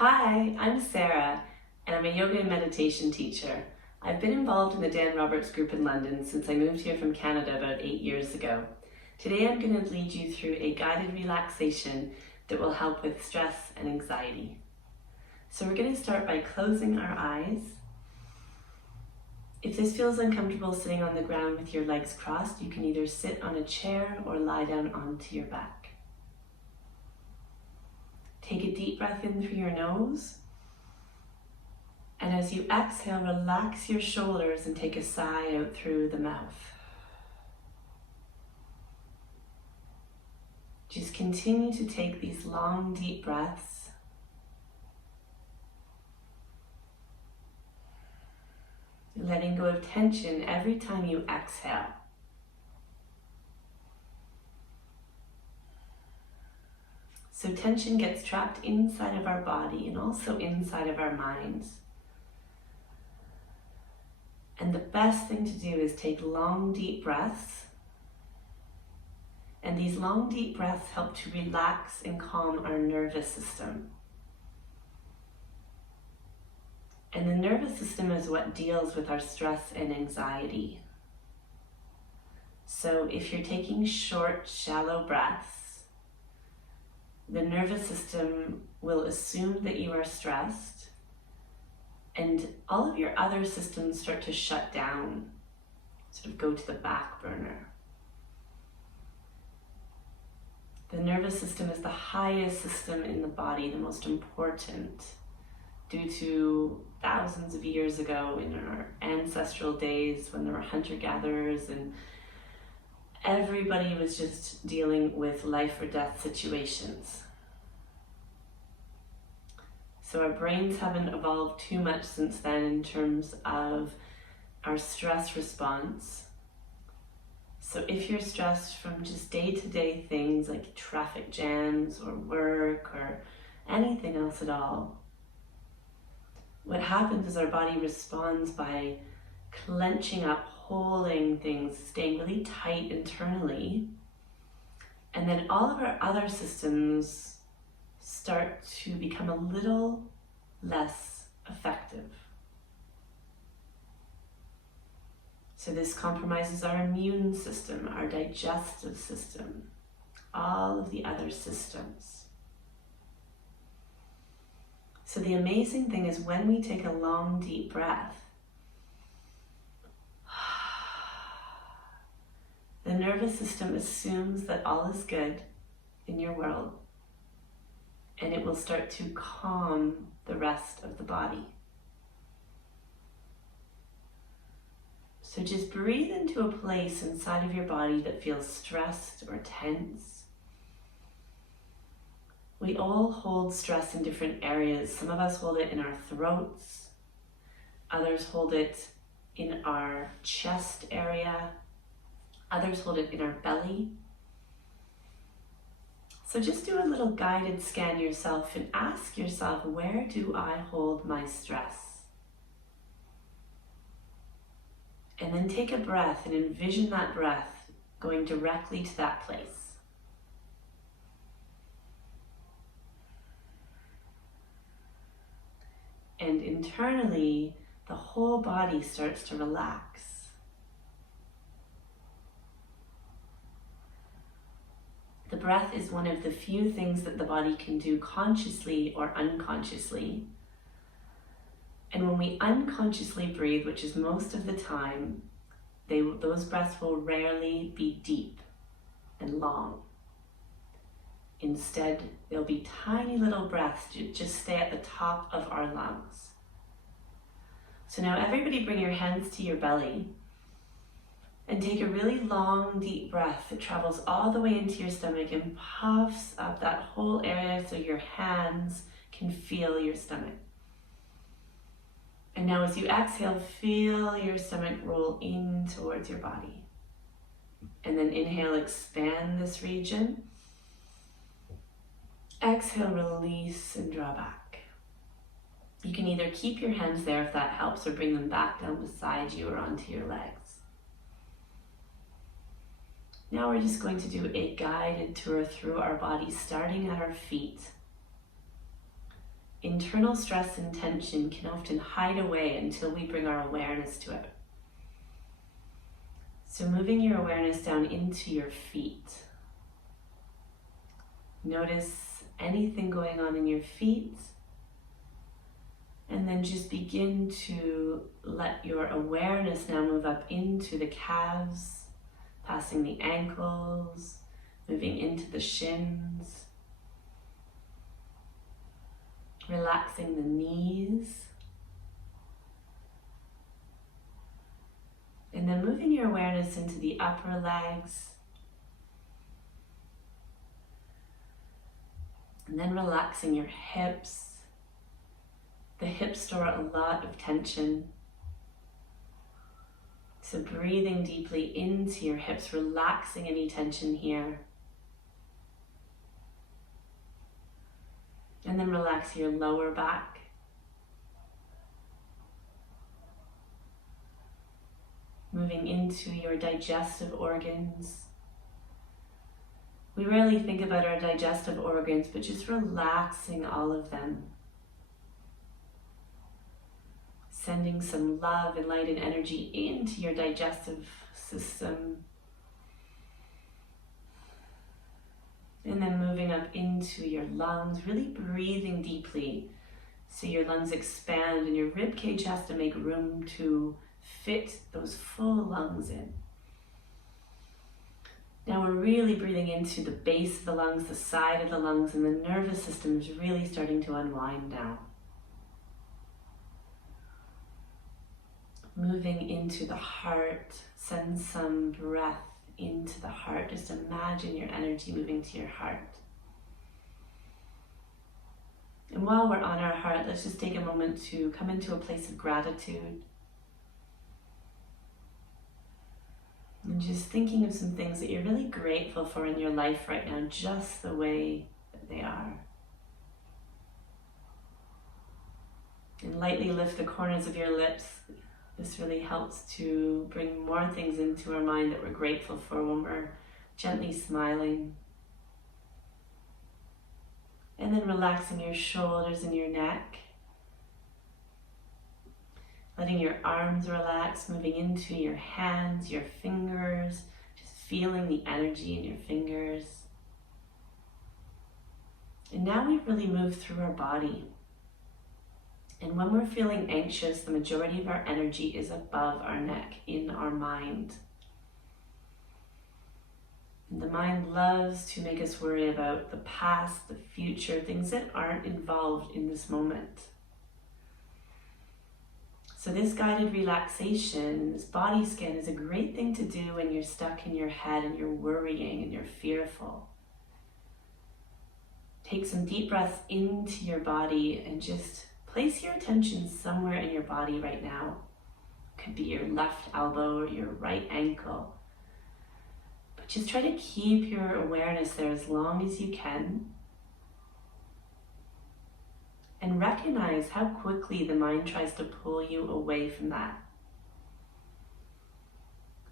Hi, I'm Sarah, and I'm a yoga and meditation teacher. I've been involved in the Dan Roberts group in London since I moved here from Canada about 8 years ago. Today I'm going to lead you through a guided relaxation that will help with stress and anxiety. So we're going to start by closing our eyes. If this feels uncomfortable sitting on the ground with your legs crossed, you can either sit on a chair or lie down onto your back. Take a deep breath in through your nose. And as you exhale, relax your shoulders and take a sigh out through the mouth. Just continue to take these long, deep breaths. Letting go of tension every time you exhale. So tension gets trapped inside of our body and also inside of our minds. And the best thing to do is take long, deep breaths. And these long, deep breaths help to relax and calm our nervous system. And the nervous system is what deals with our stress and anxiety. So if you're taking short, shallow breaths, the nervous system will assume that you are stressed, and all of your other systems start to shut down, sort of go to the back burner. The nervous system is the highest system in the body, the most important, due to thousands of years ago in our ancestral days when there were hunter-gatherers and everybody was just dealing with life or death situations. So our brains haven't evolved too much since then in terms of our stress response. So if you're stressed from just day-to-day things like traffic jams or work or anything else at all, what happens is our body responds by clenching up, holding things, staying really tight internally, and then all of our other systems start to become a little less effective. So this compromises our immune system, our digestive system, all of the other systems. So the amazing thing is when we take a long, deep breath, the nervous system assumes that all is good in your world, and it will start to calm the rest of the body. So just breathe into a place inside of your body that feels stressed or tense. We all hold stress in different areas. Some of us hold it in our throats. Others hold it in our chest area. Others hold it in our belly. So just do a little guided scan yourself and ask yourself, where do I hold my stress? And then take a breath and envision that breath going directly to that place. And internally, the whole body starts to relax. The breath is one of the few things that the body can do consciously or unconsciously. And when we unconsciously breathe, which is most of the time, those breaths will rarely be deep and long. Instead, they'll be tiny little breaths to just stay at the top of our lungs. So now everybody bring your hands to your belly and take a really long, deep breath that travels all the way into your stomach and puffs up that whole area so your hands can feel your stomach. And now as you exhale, feel your stomach roll in towards your body. And then inhale, expand this region. Exhale, release and draw back. You can either keep your hands there if that helps, or bring them back down beside you or onto your legs. Now we're just going to do a guided tour through our body, starting at our feet. internal stress and tension can often hide away until we bring our awareness to it. So moving your awareness down into your feet. Notice anything going on in your feet, and then just begin to let your awareness now move up into the calves, passing the ankles, moving into the shins, relaxing the knees, and then moving your awareness into the upper legs, and then relaxing your hips. The hips store a lot of tension. So breathing deeply into your hips, relaxing any tension here. And then relax your lower back. Moving into your digestive organs. We rarely think about our digestive organs, but just relaxing all of them. Sending some love and light and energy into your digestive system. And then moving up into your lungs, really breathing deeply so your lungs expand and your rib cage has to make room to fit those full lungs in. Now we're really breathing into the base of the lungs, the side of the lungs, and the nervous system is really starting to unwind now. Moving into the heart, send some breath into the heart. Just imagine your energy moving to your heart. And while we're on our heart, let's just take a moment to come into a place of gratitude. And just thinking of some things that you're really grateful for in your life right now, just the way that they are. And lightly lift the corners of your lips. This really helps to bring more things into our mind that we're grateful for when we're gently smiling. And then relaxing your shoulders and your neck. Letting your arms relax, moving into your hands, your fingers, just feeling the energy in your fingers. And now we really move through our body. And when we're feeling anxious, the majority of our energy is above our neck, in our mind. And the mind loves to make us worry about the past, the future, things that aren't involved in this moment. So this guided relaxation, this body scan, is a great thing to do when you're stuck in your head and you're worrying and you're fearful. Take some deep breaths into your body and just place your attention somewhere in your body right now. Could be your left elbow or your right ankle. But just try to keep your awareness there as long as you can. And recognize how quickly the mind tries to pull you away from that.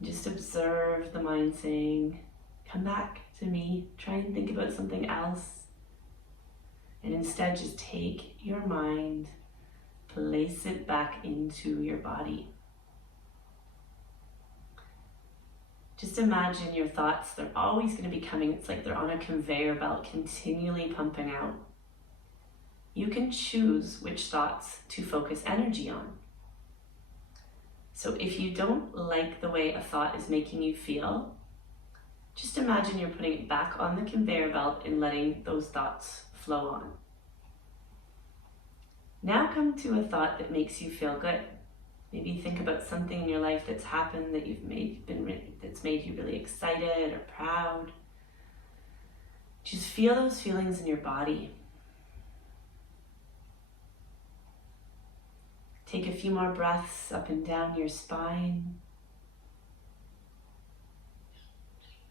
Just observe the mind saying, come back to me, try and think about something else. And instead just take your mind, place it back into your body. Just imagine your thoughts, they're always going to be coming. It's like they're on a conveyor belt, continually pumping out. You can choose which thoughts to focus energy on. So if you don't like the way a thought is making you feel, just imagine you're putting it back on the conveyor belt and letting those thoughts flow on. Now come to a thought that makes you feel good. Maybe think about something in your life that's happened that that's made you really excited or proud. Just feel those feelings in your body. Take a few more breaths up and down your spine.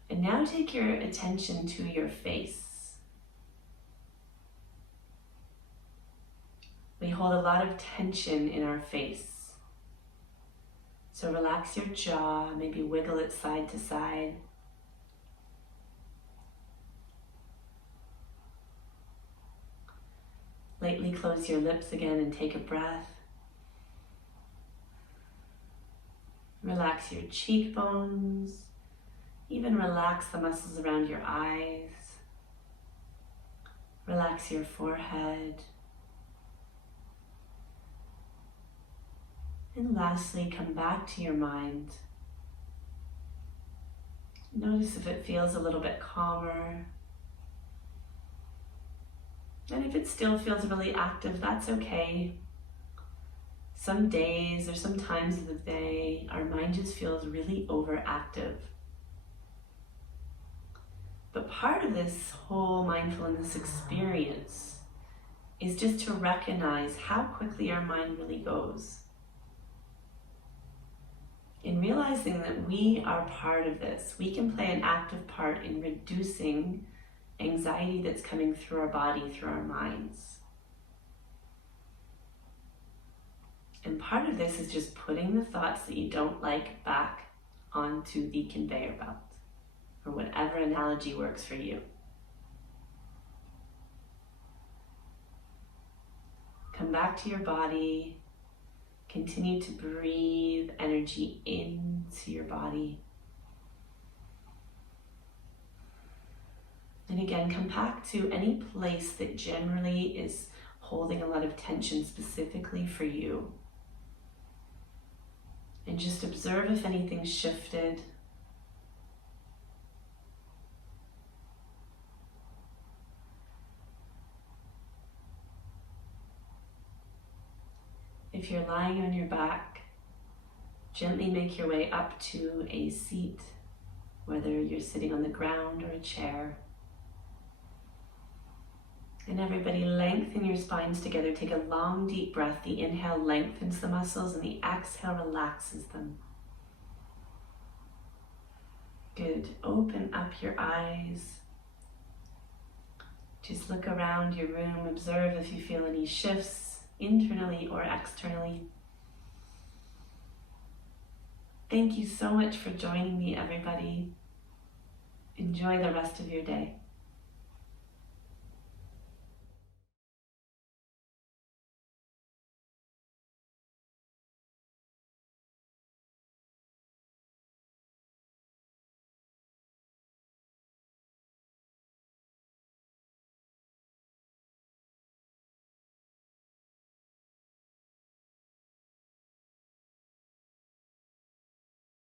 And now take your attention to your face. We hold a lot of tension in our face. So relax your jaw, maybe wiggle it side to side. Lightly close your lips again and take a breath. Relax your cheekbones. Even relax the muscles around your eyes. Relax your forehead. And lastly, come back to your mind. Notice if it feels a little bit calmer. And if it still feels really active, that's okay. Some days or some times of the day, our mind just feels really overactive. But part of this whole mindfulness experience is just to recognize how quickly our mind really goes. In realizing that we are part of this, we can play an active part in reducing anxiety that's coming through our body, through our minds. And part of this is just putting the thoughts that you don't like back onto the conveyor belt, or whatever analogy works for you. Come back to your body. Continue to breathe energy into your body. And again, come back to any place that generally is holding a lot of tension specifically for you. And just observe if anything's shifted. If you're lying on your back, gently make your way up to a seat, whether you're sitting on the ground or a chair. And everybody, lengthen your spines together. Take a long, deep breath. The inhale lengthens the muscles and the exhale relaxes them. Good. Open up your eyes. Just look around your room. Observe if you feel any shifts internally or externally. Thank you so much for joining me, everybody. Enjoy the rest of your day.